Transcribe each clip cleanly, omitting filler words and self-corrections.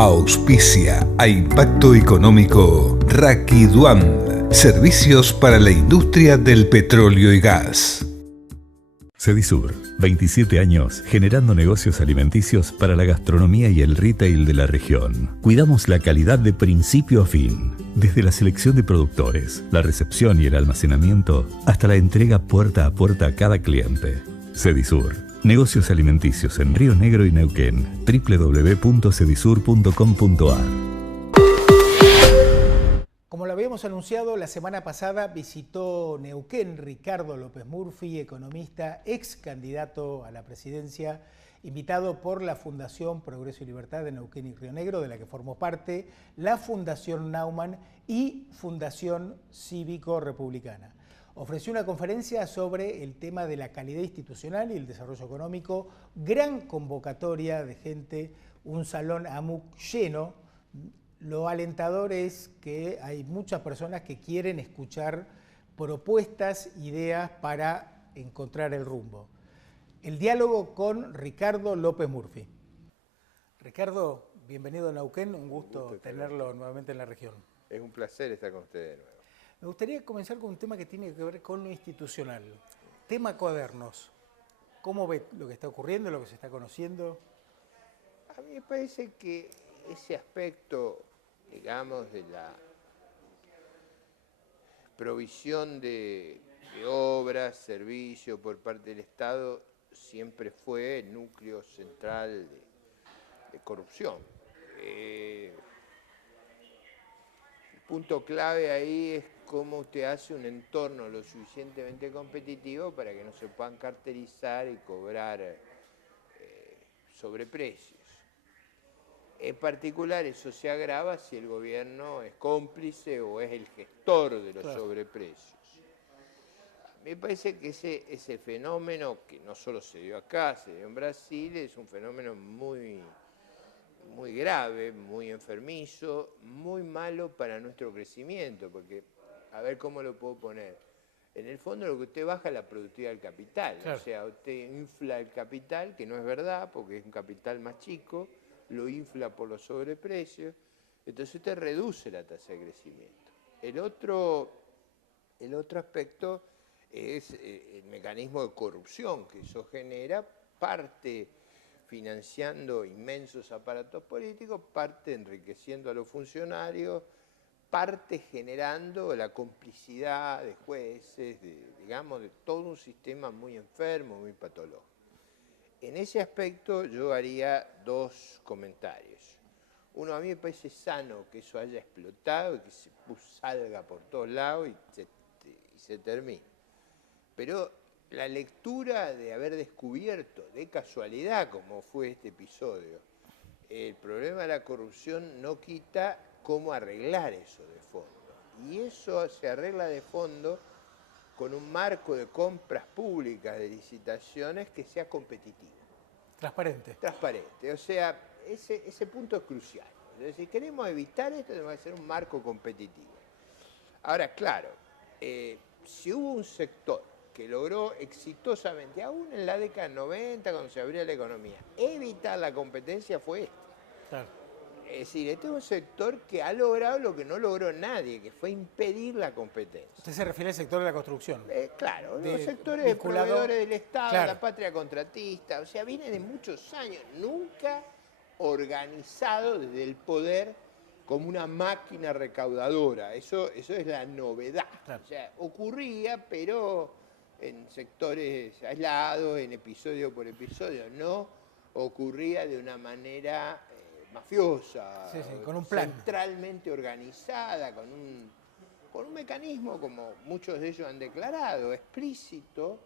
Auspicia a Impacto Económico Rakiduam, servicios para la industria del petróleo y gas. Cedisur, 27 años generando negocios alimenticios para la gastronomía y el retail de la región. Cuidamos la calidad de principio a fin, desde la selección de productores, la recepción y el almacenamiento, hasta la entrega puerta a puerta a cada cliente. Cedisur, negocios alimenticios en Río Negro y Neuquén. www.cedisur.com.ar. Como lo habíamos anunciado, la semana pasada visitó Neuquén Ricardo López Murphy, economista, ex candidato a la presidencia, invitado por la Fundación Progreso y Libertad de Neuquén y Río Negro, de la que formó parte, la Fundación Naumann y Fundación Cívico Republicana. Ofreció una conferencia sobre el tema de la calidad institucional y el desarrollo económico, gran convocatoria de gente, un salón AMUC lleno. Lo alentador es que hay muchas personas que quieren escuchar propuestas, ideas para encontrar el rumbo. El diálogo con Ricardo López Murphy. Ricardo, bienvenido a Neuquén, un gusto tenerlo nuevamente en la región. Es un placer estar con ustedes de nuevo. Me gustaría comenzar con un tema que tiene que ver con lo institucional. Tema cuadernos. ¿Cómo ve lo que está ocurriendo, lo que se está conociendo? A mí me parece que ese aspecto, digamos, de la provisión de obras, servicios por parte del Estado, siempre fue el núcleo central de corrupción. El punto clave ahí es cómo usted hace un entorno lo suficientemente competitivo para que no se puedan cartelizar y cobrar sobreprecios. En particular, eso se agrava si el gobierno es cómplice o es el gestor de los sobreprecios. Me parece que ese fenómeno, que no solo se dio acá, se dio en Brasil, es un fenómeno muy grave, muy enfermizo, muy malo para nuestro crecimiento, porque, a ver cómo lo puedo poner. En el fondo lo que usted baja es la productividad del capital, o sea, usted infla el capital, que no es verdad, porque es un capital más chico, lo infla por los sobreprecios, entonces usted reduce la tasa de crecimiento. El otro aspecto es el mecanismo de corrupción que eso genera, parte financiando inmensos aparatos políticos, parte enriqueciendo a los funcionarios, parte generando la complicidad de jueces, digamos, de todo un sistema muy enfermo, muy patológico. En ese aspecto yo haría dos comentarios. Uno, a mí me parece sano que eso haya explotado y que se salga por todos lados y se termine. Pero la lectura de haber descubierto de casualidad, como fue este episodio, el problema de la corrupción no quita cómo arreglar eso de fondo. Y eso se arregla de fondo con un marco de compras públicas, de licitaciones, que sea competitivo. Transparente. Transparente. O sea, ese punto es crucial. Entonces, si queremos evitar esto, tenemos que hacer un marco competitivo. Ahora, claro, si hubo un sector que logró exitosamente, aún en la década del 90, cuando se abrió la economía, evitar la competencia, fue este. Claro. Es decir, este es un sector que ha logrado lo que no logró nadie, que fue impedir la competencia. Usted se refiere al sector de la construcción. Claro, los sectores de proveedores del Estado, la patria contratista, o sea, viene de muchos años, nunca organizado desde el poder como una máquina recaudadora. Eso es la novedad. Claro. O sea, ocurría, pero en sectores aislados, en episodio por episodio, no ocurría de una manera mafiosa, con un plan, centralmente organizada, con un mecanismo, como muchos de ellos han declarado, explícito,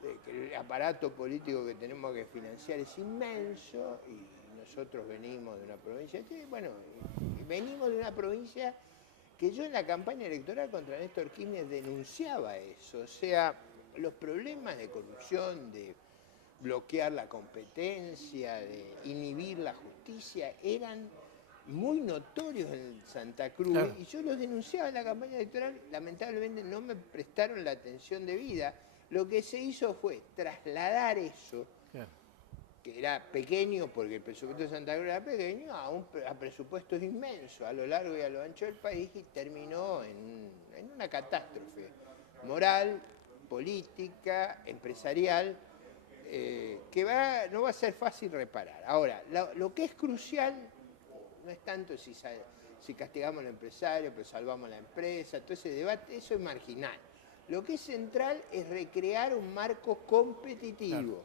de que el aparato político que tenemos que financiar es inmenso y nosotros venimos de una provincia, venimos de una provincia que yo en la campaña electoral contra Néstor Kirchner denunciaba eso, o sea, los problemas de corrupción, de bloquear la competencia, de inhibir la justicia, eran muy notorios en Santa Cruz, y yo los denunciaba en la campaña electoral. Lamentablemente no me prestaron la atención debida. Lo que se hizo fue trasladar eso que era pequeño, porque el presupuesto de Santa Cruz era pequeño, a presupuestos inmensos a lo largo y a lo ancho del país, y terminó en una catástrofe moral, política, empresarial, que no va a ser fácil reparar. Ahora, lo que es crucial no es tanto si castigamos al empresario, pero salvamos a la empresa, todo ese debate, eso es marginal. Lo que es central es recrear un marco competitivo,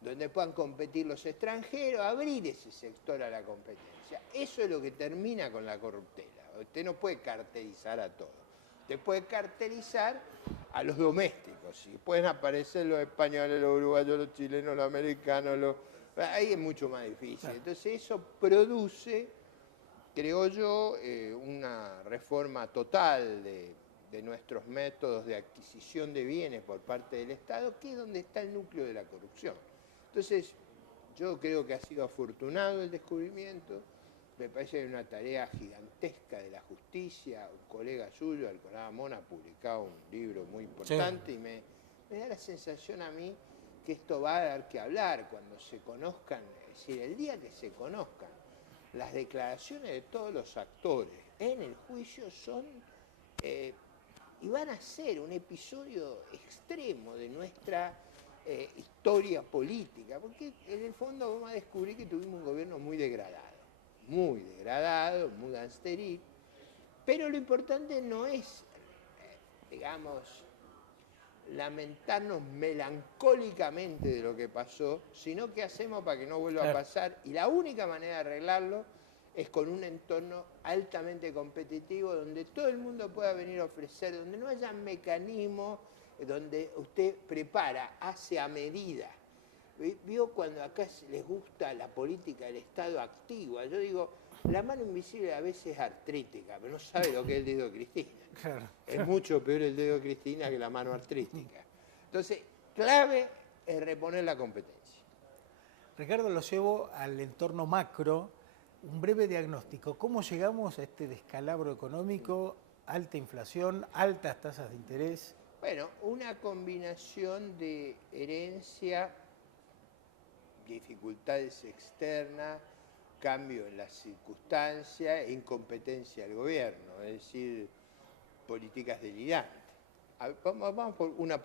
donde puedan competir los extranjeros, abrir ese sector a la competencia. Eso es lo que termina con la corruptela. Usted no puede cartelizar a todos. Usted puede cartelizar a los domésticos. Y pueden aparecer los españoles, los uruguayos, los chilenos, los americanos. Ahí es mucho más difícil. Entonces eso produce, creo yo, una reforma total de nuestros métodos de adquisición de bienes por parte del Estado, que es donde está el núcleo de la corrupción. Entonces, yo creo que ha sido afortunado el descubrimiento. Me parece que hay una tarea gigantesca de la justicia. Un colega suyo, Alconada Mona, ha publicado un libro muy importante, y me da la sensación a mí que esto va a dar que hablar cuando se conozcan, es decir, el día que se conozcan las declaraciones de todos los actores en el juicio y van a ser un episodio extremo de nuestra historia política, porque en el fondo vamos a descubrir que tuvimos un gobierno muy degradado, muy gangsteril, pero lo importante no es, digamos, lamentarnos melancólicamente de lo que pasó, sino qué hacemos para que no vuelva a pasar, y la única manera de arreglarlo es con un entorno altamente competitivo, donde todo el mundo pueda venir a ofrecer, donde no haya mecanismos, donde usted prepara, hace a medida. ¿Vio cuando acá les gusta la política del Estado activa? Yo digo, la mano invisible a veces es artrítica, pero no sabe lo que es el dedo de Cristina. Es mucho peor el dedo de Cristina que la mano artrítica. Entonces, clave es reponer la competencia. Ricardo, lo llevo al entorno macro. Un breve diagnóstico. ¿Cómo llegamos a este descalabro económico, alta inflación, altas tasas de interés? Bueno, una combinación de herencia, dificultades externas, cambio en las circunstancias e incompetencia del gobierno, es decir, políticas delirantes. Vamos por una.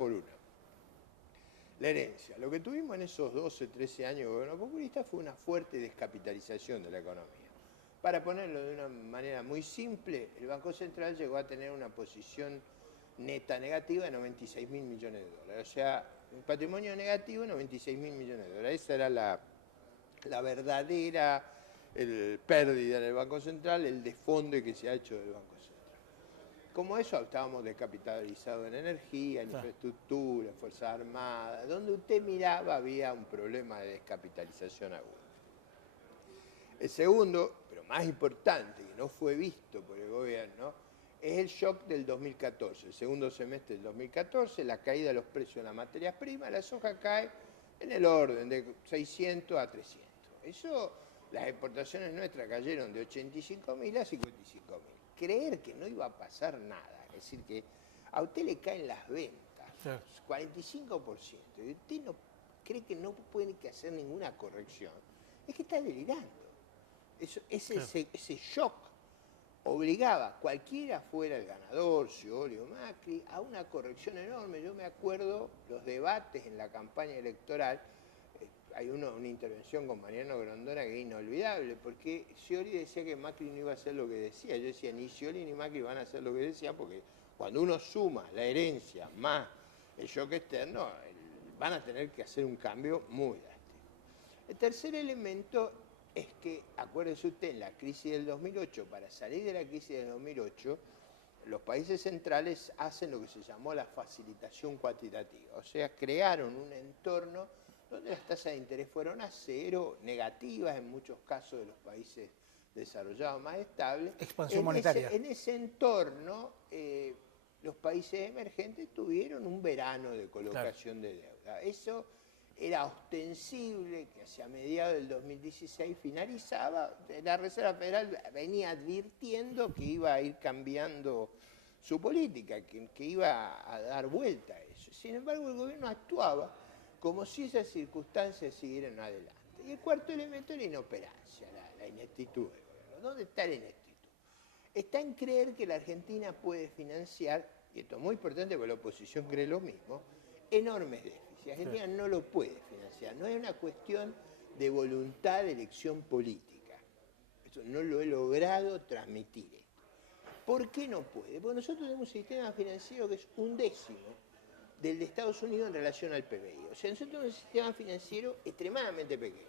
La herencia. Lo que tuvimos en esos 12, 13 años de gobierno populista fue una fuerte descapitalización de la economía. Para ponerlo de una manera muy simple, el Banco Central llegó a tener una posición neta negativa de 96.000 millones de dólares. O sea, un patrimonio negativo de 96.000 millones de dólares. Esa era la verdadera pérdida del Banco Central, el desfonde que se ha hecho del Banco Central. Como eso, estábamos descapitalizados en energía, en infraestructura, en Fuerzas Armadas. Donde usted miraba había un problema de descapitalización aguda. El segundo, pero más importante, que no fue visto por el gobierno, es el shock del 2014. El segundo semestre del 2014, la caída de los precios de las materias primas, la soja cae en el orden de 600 a 300. Eso, las exportaciones nuestras cayeron de 85.000 a 55.000. Creer que no iba a pasar nada, es decir, que a usted le caen las ventas, 45%, y usted no cree que no puede hacer ninguna corrección, es que está delirando. Ese shock obligaba, cualquiera fuera el ganador, Scioli o Macri, a una corrección enorme. Yo me acuerdo los debates en la campaña electoral. Hay una intervención con Mariano Grondona que es inolvidable, porque Scioli decía que Macri no iba a hacer lo que decía. Yo decía, ni Scioli ni Macri van a hacer lo que decía, porque cuando uno suma la herencia más el shock externo, van a tener que hacer un cambio muy drástico. El tercer elemento es que, acuérdese usted, en la crisis del 2008, para salir de la crisis del 2008, los países centrales hacen lo que se llamó la facilitación cuantitativa, o sea, crearon un entorno donde las tasas de interés fueron a cero, negativas en muchos casos de los países desarrollados más estables. Expansión monetaria. En ese entorno, los países emergentes tuvieron un verano de colocación de deuda. Eso era ostensible, que hacia mediados del 2016 finalizaba. La Reserva Federal venía advirtiendo que iba a ir cambiando su política, que iba a dar vuelta a eso. Sin embargo, el gobierno actuaba como si esas circunstancias siguieran adelante. Y el cuarto elemento es la inoperancia, la ineptitud del gobierno. ¿Dónde está la ineptitud? Está en creer que la Argentina puede financiar, y esto es muy importante porque la oposición cree lo mismo, enormes déficits. La Argentina no lo puede financiar, no es una cuestión de voluntad de elección política. Eso no lo he logrado transmitir esto. ¿Por qué no puede? Porque nosotros tenemos un sistema financiero que es 1/10 del de Estados Unidos en relación al PBI. O sea, nosotros tenemos un sistema financiero extremadamente pequeño.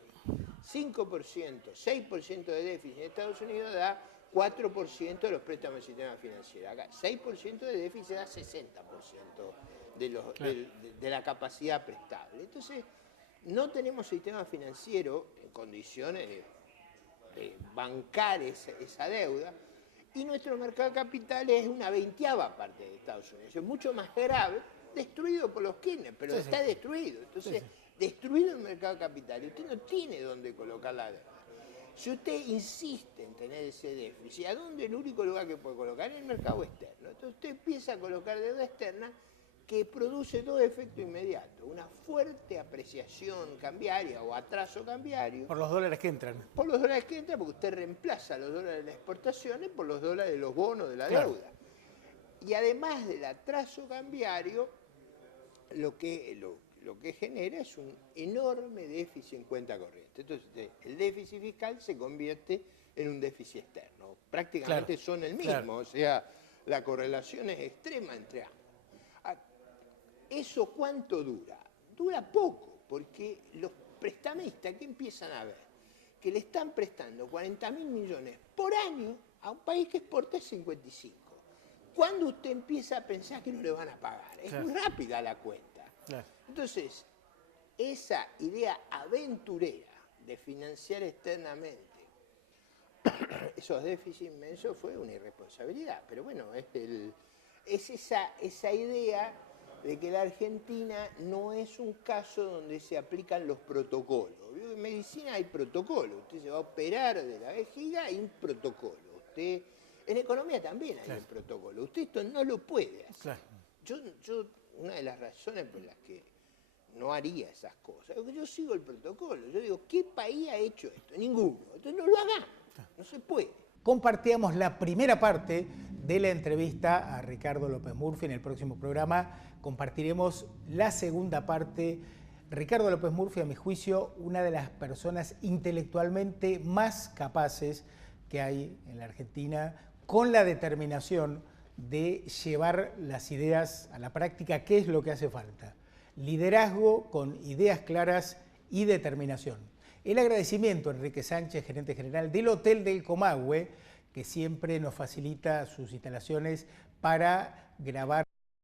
5%, 6% de déficit en Estados Unidos da 4% de los préstamos del sistema financiero. Acá 6% de déficit da 60% de la capacidad prestable. Entonces, no tenemos sistema financiero en condiciones de bancar esa deuda, y nuestro mercado de capitales es una 20ª parte de Estados Unidos. Es mucho más grave, destruido por los Kirchner, pero está destruido. Entonces, destruido el mercado de capitales, usted no tiene dónde colocar la deuda. Si usted insiste en tener ese déficit, ¿a dónde el único lugar que puede colocar? En el mercado externo. Entonces usted empieza a colocar deuda externa que produce dos efectos inmediatos. Una fuerte apreciación cambiaria o atraso cambiario. Por los dólares que entran. Por los dólares que entran, porque usted reemplaza los dólares de las exportaciones por los dólares de los bonos de la deuda. Y además del atraso cambiario, lo que genera es un enorme déficit en cuenta corriente. Entonces, el déficit fiscal se convierte en un déficit externo. Prácticamente son el mismo, o sea, la correlación es extrema entre ambos. ¿Eso cuánto dura? Dura poco, porque los prestamistas que empiezan a ver que le están prestando 40.000 millones por año a un país que exporta 55. ¿Cuándo usted empieza a pensar que no le van a pagar? Es muy rápida la cuenta. Entonces, esa idea aventurera de financiar externamente esos déficits inmensos fue una irresponsabilidad. Pero bueno, es esa idea de que la Argentina no es un caso donde se aplican los protocolos. En medicina hay protocolos. Usted se va a operar de la vejiga, hay un protocolo. En economía también hay un protocolo. Usted esto no lo puede hacer. Yo una de las razones por las que no haría esas cosas es que yo sigo el protocolo. Yo digo, ¿qué país ha hecho esto? Ninguno. Entonces no lo hagan. No se puede. Compartíamos la primera parte de la entrevista a Ricardo López Murphy. En el próximo programa compartiremos la segunda parte. Ricardo López Murphy, a mi juicio, una de las personas intelectualmente más capaces que hay en la Argentina, con la determinación de llevar las ideas a la práctica, que es lo que hace falta. Liderazgo con ideas claras y determinación. El agradecimiento a Enrique Sánchez, gerente general del Hotel del Comahue, que siempre nos facilita sus instalaciones para grabar